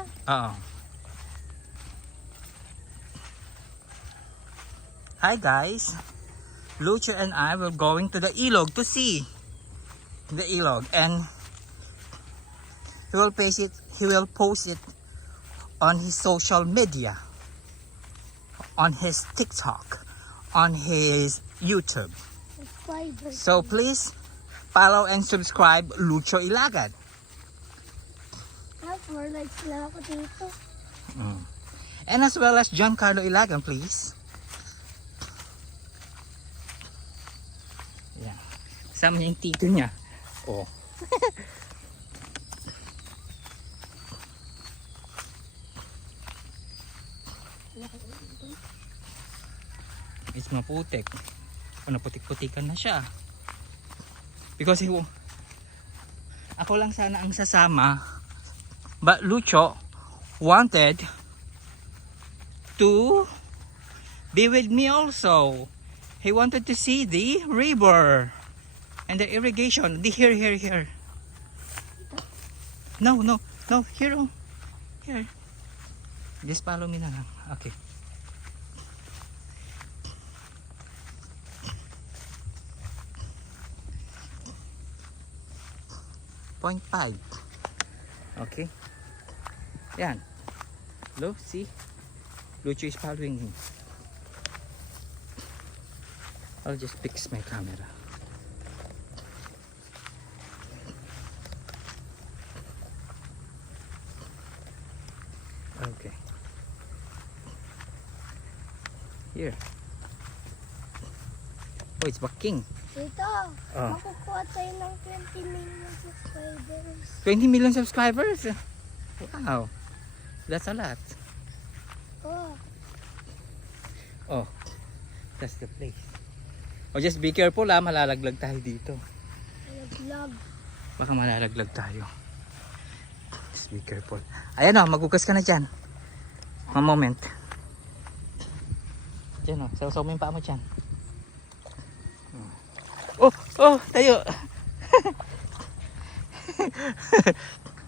Oo. Hi guys. Lucio and I will going to the ilog to see the ilog, and he will post it on his social media, on his TikTok, on his YouTube. So please follow and subscribe Lucio Ilagan. For likes na ako dito. And as well as John Carlo Ilagan, please. Yeah. Kasama niya yung tito niya. Oh. It's maputik. O naputik-putikan na siya. Because ako lang sana ang sasama. But Lucio wanted to be with me also. He wanted to see the river and the irrigation. Here. No. Here. Here. Just follow me na lang. Okay. Point 5. Okay. Yan. Look, see? Lucio is following him. I'll just fix my camera. Okay. Here. Oh, it's backing. Dito, makukuha tayo ng 20 million subscribers. 20 million subscribers? Wow. That's a lot. Oh. That's the place. Oh, just be careful malalaglag tayo dito. Malaglag. Baka malalaglag tayo. Just be careful. Ayan maghugas ka na dyan. One moment. Dyan saw mo yung paa mo dyan. Oh, tayo.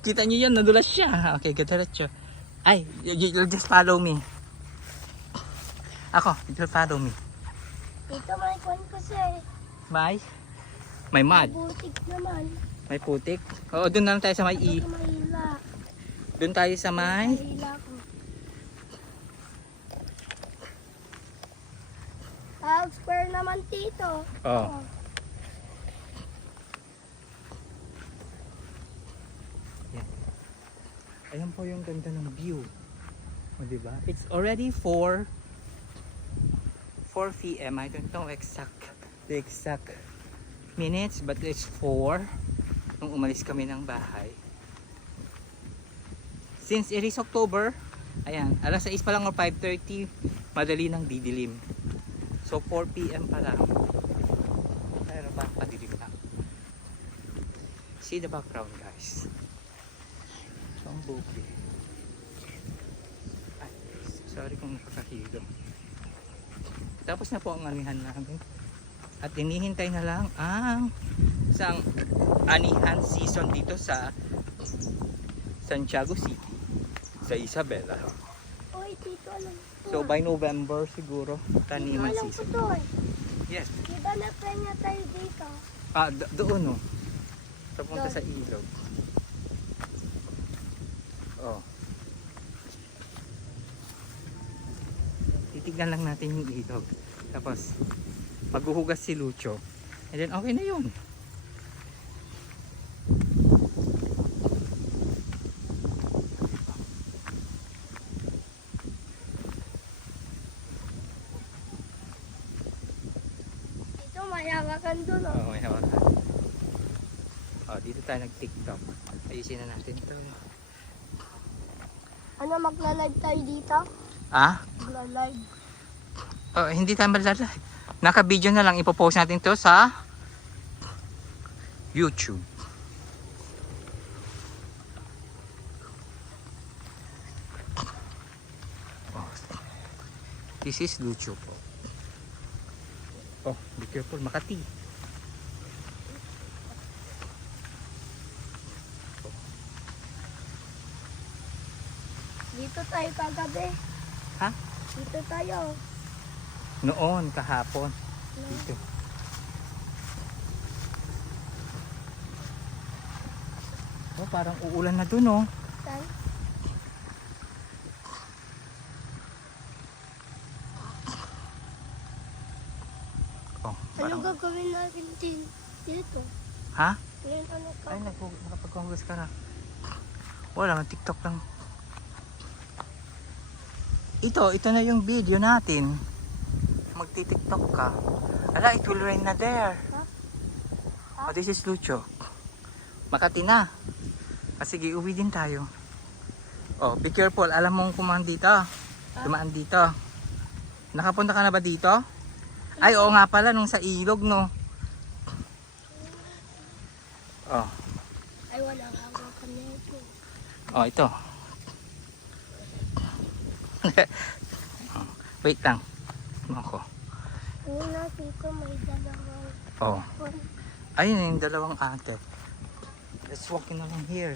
Kita nyo yan, nadulas siya. Okay, diretso. Ay, you'll just follow me. Ako, you'll follow me. Dito may kwan kasi. May mud. Butik naman. May putik. Oo, doon na lang tayo sa may Ito mahila. Doon tayo sa may Mahila ko. 12 square naman dito. Oh. Ayan po yung ganda ng view. O, diba? It's already 4 p.m. I don't know the exact minutes, but it's 4 nung umalis kami ng bahay. Since it is October, ayan, alas 6 pa lang o 5:30, madali nang didilim. So 4 p.m. pa lang. Pero baka padilim lang. See the background, guys. So ang buki. Ay, sorry kung nakakahilo. Tapos na po ang anihan namin. At hinihintay na lang ang isang anihan season dito sa Santiago City, sa Isabela. Uy, dito alam ko. So by November siguro taniman Dito alam ko season. to Yes. Diba na-try tayo dito? Doon papunta sa ilog. Oh. Titignan lang natin yung ilog. Tapos maghuhugas si Lucio. And then okay na yun. Dito may hawakan doon Oo, may hawakan. Dito tayo nag-TikTok. Ayusin na natin ito. Ano, magla-live tayo dito? Magla-live. Hindi tayo magla-live. Naka-video na lang. Ipopost natin to sa YouTube. This is Lucio po. Be careful, Makati. Dito tayo kagabi. Ha? Dito tayo. Noon, kahapon. Dito. Oh, parang uulan na dun, oh. Saan? Oh, Ano parang... gagawin natin dito? Ha? Ngayon, ano ka? Ay, nakapag-congress ka na. Wala, TikTok lang. Ito na yung video natin. Magti-TikTok ka. Ala, it will rain na there. Ha? Oh, this is Lucho. Makati na. Sige, uwi din tayo. Oh, be careful. Alam mong kumaan dito. Dumaan dito. Nakapunta ka na ba dito? Ay, oo nga pala, nung sa ilog, no? Oh. Ay, wala nga ako nito. Oh, ito. Wait lang. Ako. Yung nakita may dalawang Oh. kon. Ayun yung dalawang ate. Let's walk in along here.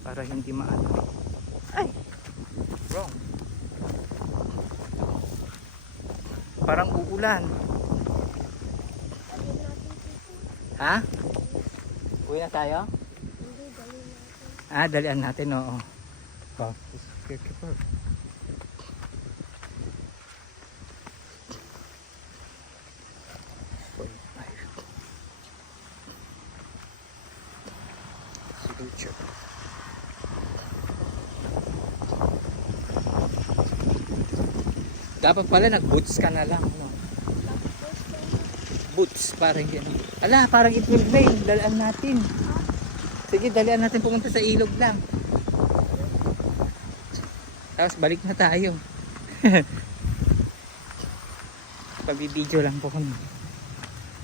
Para hindi maano. Ay! Wrong. Parang uulan. Dali natin dito. Ha? Uwi na tayo? Hindi, dali natin. Ah, dalian natin, oo. Oh, careful. Signature. Dapat pala nag-boots ka na lang, no? Boots, parang gano'n. Ala, parang it will rain. Dalian natin. Sige, dalian natin pumunta sa ilog lang. Tapos balik na tayo. Pagbibideo lang po kami.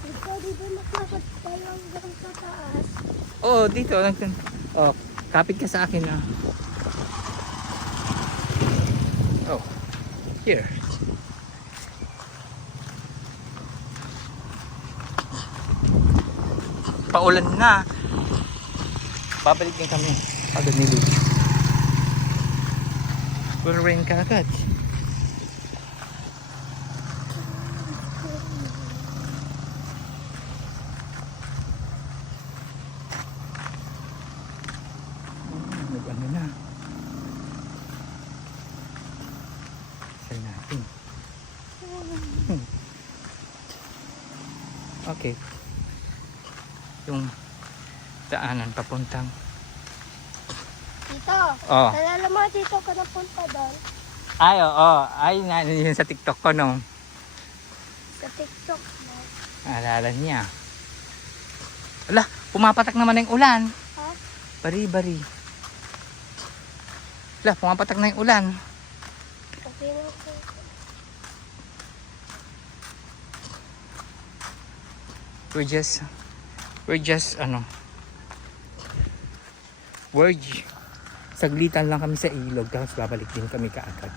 Ikaw, di ba maglakad tayo hanggang sa taas? Oo, dito. Oh, kapit ka sa akin, ah. Oh, here. Paulan na. Babalik din kami. Agad ni Lucho. Will rain ka agad. Nag-ano na. Saan natin? Okay. Yung daanan papuntang. Dito. Oh. Nalala mo dito ka napunta doon? Ay, oo. Ay, yun sa TikTok ko nung. Sa TikTok mo. Alala niya. Ala, pumapatak naman yung ulan. Ha? Bari-bari. Ala, pumapatak na yung ulan. Okay na po. Saglitan lang kami sa ilog, tapos babalik din kami kaagad.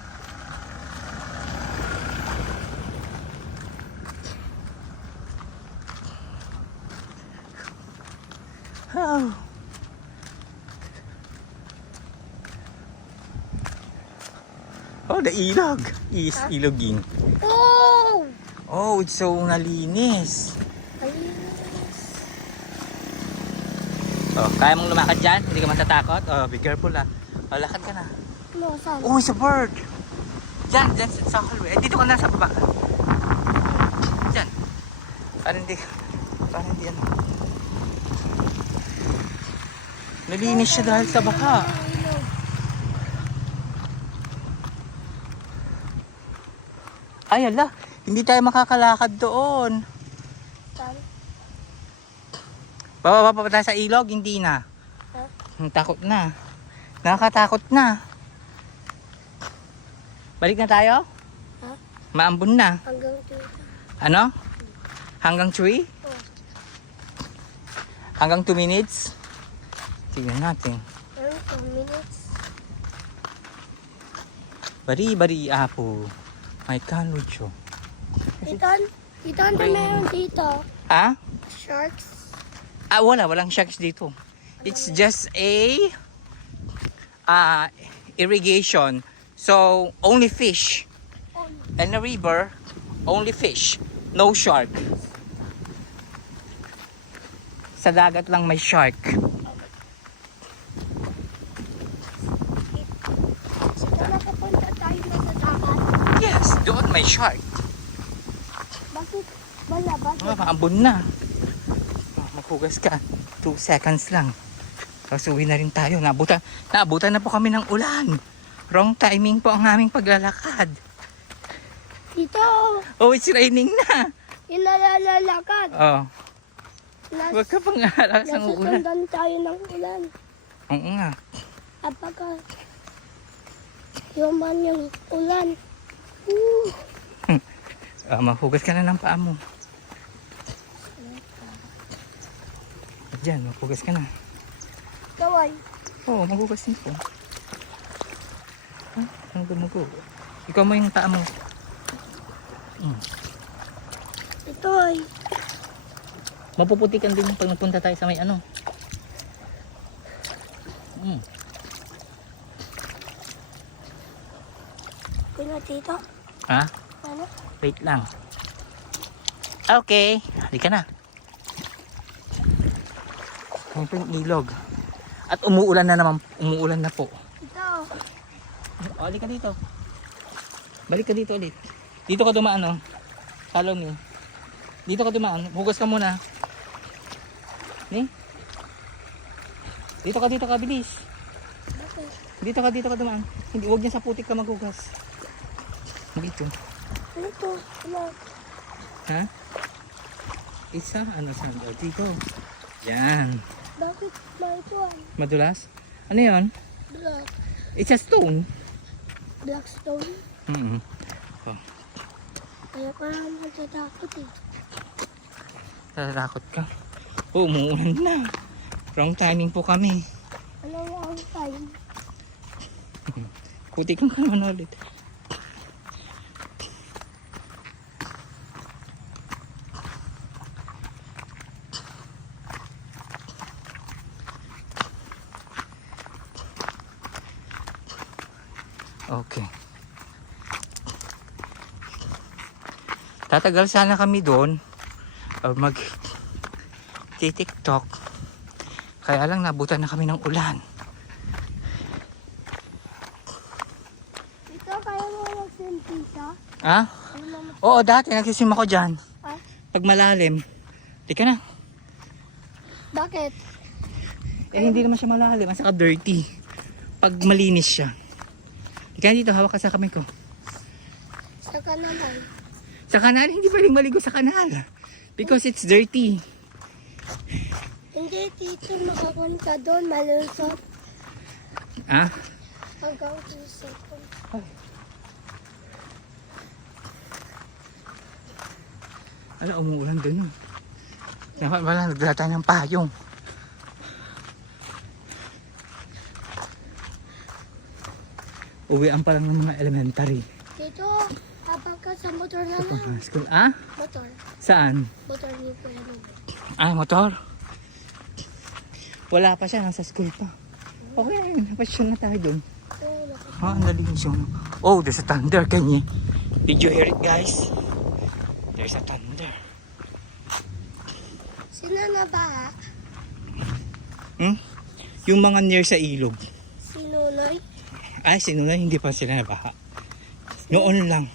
Oh. Oh, the ilog. Huh? Iloging. Oh! Oh, it's so nalinis. Ayun. Oh, kaya mong lumakad dyan? Hindi ka matatakot? Oh, be careful ah. Oh, lakad ka na. No, saan? Oh, it's a bird. Dyan sa hallway. Dito ka na sa baba. Dyan. Parang hindi ano. Nalinis siya dahil sa baka. Ay, ala. Hindi tayo makakalakad doon. Saan? Bababa pa tayo sa ilog? Hindi na. Takot na. Nakakatakot na. Balik na tayo? Ha? Maambon na. Hanggang dito. Ano? Hanggang 3? Oh. Hanggang 2 minutes? Tignan natin. 2 minutes. Bari-bari apo. May kanlucho. Dito, ano meron dito? Ah? Sharks? Ah, walang sharks dito. It's just a irrigation. So, only fish. And the river, only fish. No shark. Sa dagat lang may shark. Saan nakapunta tayo na sa dagat? Yes, doon may shark. Bakit? Wala ba? Maambon na. Maghugas ka. 2 seconds lang. Tapos uwi na rin tayo. Naabutan na po kami ng ulan. Wrong timing po ang aming paglalakad. Dito, Oh, it's raining na. inalalakad. Oh, huwag ka pang alas ng ulan. Nasusundan tayo ng ulan. Oo nga. Apaka yuman yung ulan. Maghugas ka na ng paa mo. Diyan, maghugas ka na. Kaway. Oo, maghugas din po. Ang gumugo. Ikaw mo yung paa mo. Ito ay. Mapuputikan din pag nagpunta tayo sa may ano. Kuya dito. Ha? Ano? Wait lang. Okay. Halika na. Ito yung ilog. At umuulan na naman. Umuulan na po. Ito. O, halika dito. Balik ka dito ulit. Dito ka dumaan, oh. Follow me. Dito ka dumaan. Hugas ka muna. Ni? Dito ka, bilis. Bakit? Dito ka dumaan. Hindi, huwag niya sa putik ka maghugas. Dito. Ano ito? Ano? Ha? Isa, ano sandal? Dito. Yan. Bakit may ito? Madulas? Ano yon? Black. It's a stone. Black stone. Kaya parang natatakot eh. Natatakot ka? Oo, umuulan na. Wrong timing po kami. Ano ang time? Putik ka naman ulit. Okay. Tatagal sana kami doon mag TikTok. Kaya lang nabutan na kami ng ulan. Ito kaya mo mag-sempisa? Ha? Ano naman? Oo, dati nagsisim ako dyan. Ah? Pag malalim. Di ka na. Bakit? Eh hindi naman siya malalim. At saka dirty. Pag malinis siya. Di ka dito, hawak ka sa kamay ko. Saka naman. Sa kanal, hindi pwedeng maligo sa kanal. Because it's dirty. Hindi dito makakunta doon. Malusot. Ah? Hanggang 2 seconds. Ala, umuulan dun. Oh. Dapat pala, nagdala tayo ng payong. Uwian pa lang ng mga elementary. Dito, habang ka sa motor na Sa lang. school. Ah? Motor. Saan? Motor niyo po yan. Ah, motor. Wala pa siya, nasa school pa. Okay, ayun, napasyon na tayo dun. Ha, ang nalinis yung... Oh, there's a thunder, can you? Did you hear it, guys? There's a thunder. Sino na ba? Yung mga near sa ilog. Sinunoy? Ay, sinunod, hindi pa sila nabaha. Noon lang,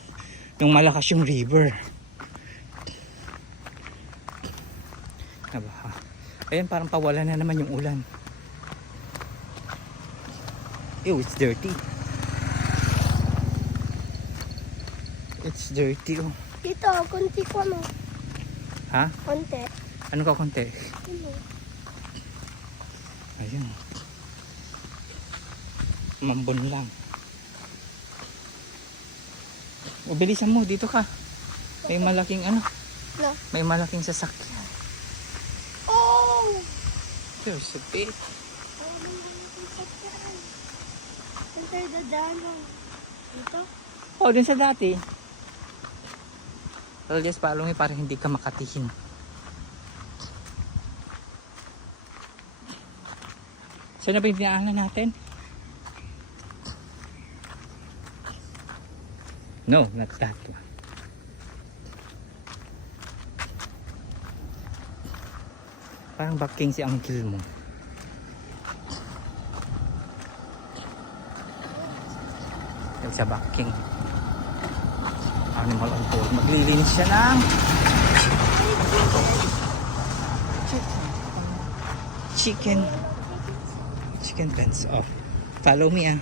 nung malakas yung river. Nabaha. Ayan, parang pawala na naman yung ulan. Ew, it's dirty. It's dirty, oh. Dito, kunti ko no. Ha? Konti. Ano ka konti? Ano? Ayun. Mambon lang. O, bilisan mo, dito ka. May malaking ano, No. may malaking sasakyan. Oh! There's a bit. Saan tayo dadaan? Dito? Oh, dun sa dati. So just follow me para hindi ka makatihin. Saan na ba yung dinaanan natin? No, not that one. Parang baking si uncle mo. Yung sa baking. Animal on board. Maglilinis siya ng chicken pens. Oh. Follow me ah.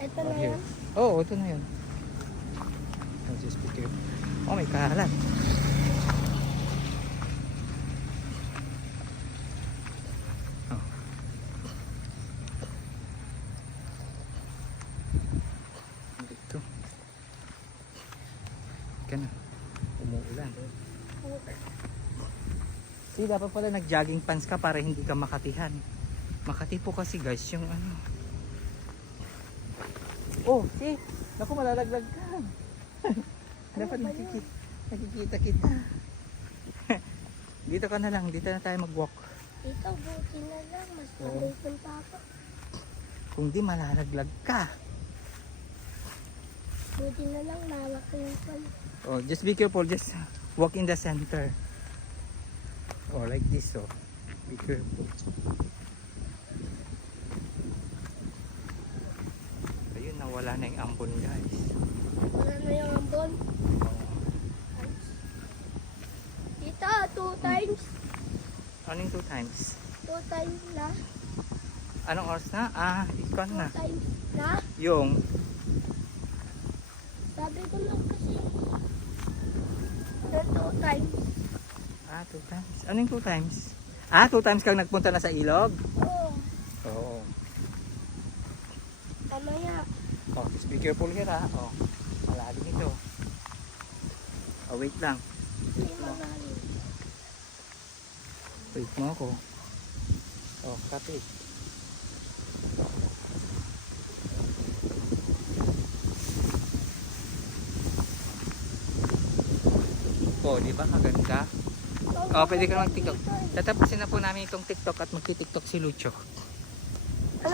Ito na yan. Oh, ito na yun. I'll just be careful. Oh, may kahalan. Oh. Dito. Ika na. Umuulan. See, dapat pala nag-jogging pants ka para hindi ka makatihan. Makati po kasi guys yung ano. Oh, see? Naku, malalaglag ka. Dapat nakikita kita. Dito ka na lang, dito na tayo mag-walk. Dito, buti na lang. Mas mabutin pa ako. Kung di, malalaglag ka. Buti na lang, malaki yung pala. Oh, just be careful, just walk in the center. Oh, like this, oh. Be careful. Ayun, nawala na yung ambon, guys. Wala na yung ambon. Dito, 2 times. Anong 2 times? 2 times na. Anong oras na? Ah, ikon 2 na. times na. Yung, Sabi ko lang kasi. 2 times. 2 times. Anong 2 times? 2 times kang nagpunta na sa ilog? Oo. Oo. Mamaya. Oh, just be careful here ha. Oh, malalim ito. Oh, wait lang. Hindi magaling. Wait mo ako. Oh, kapit. Oh, di ba kaganda? Oh, pwede ka mag-TikTok. Tatapusin na po namin itong TikTok at magti-TikTok si Lucho.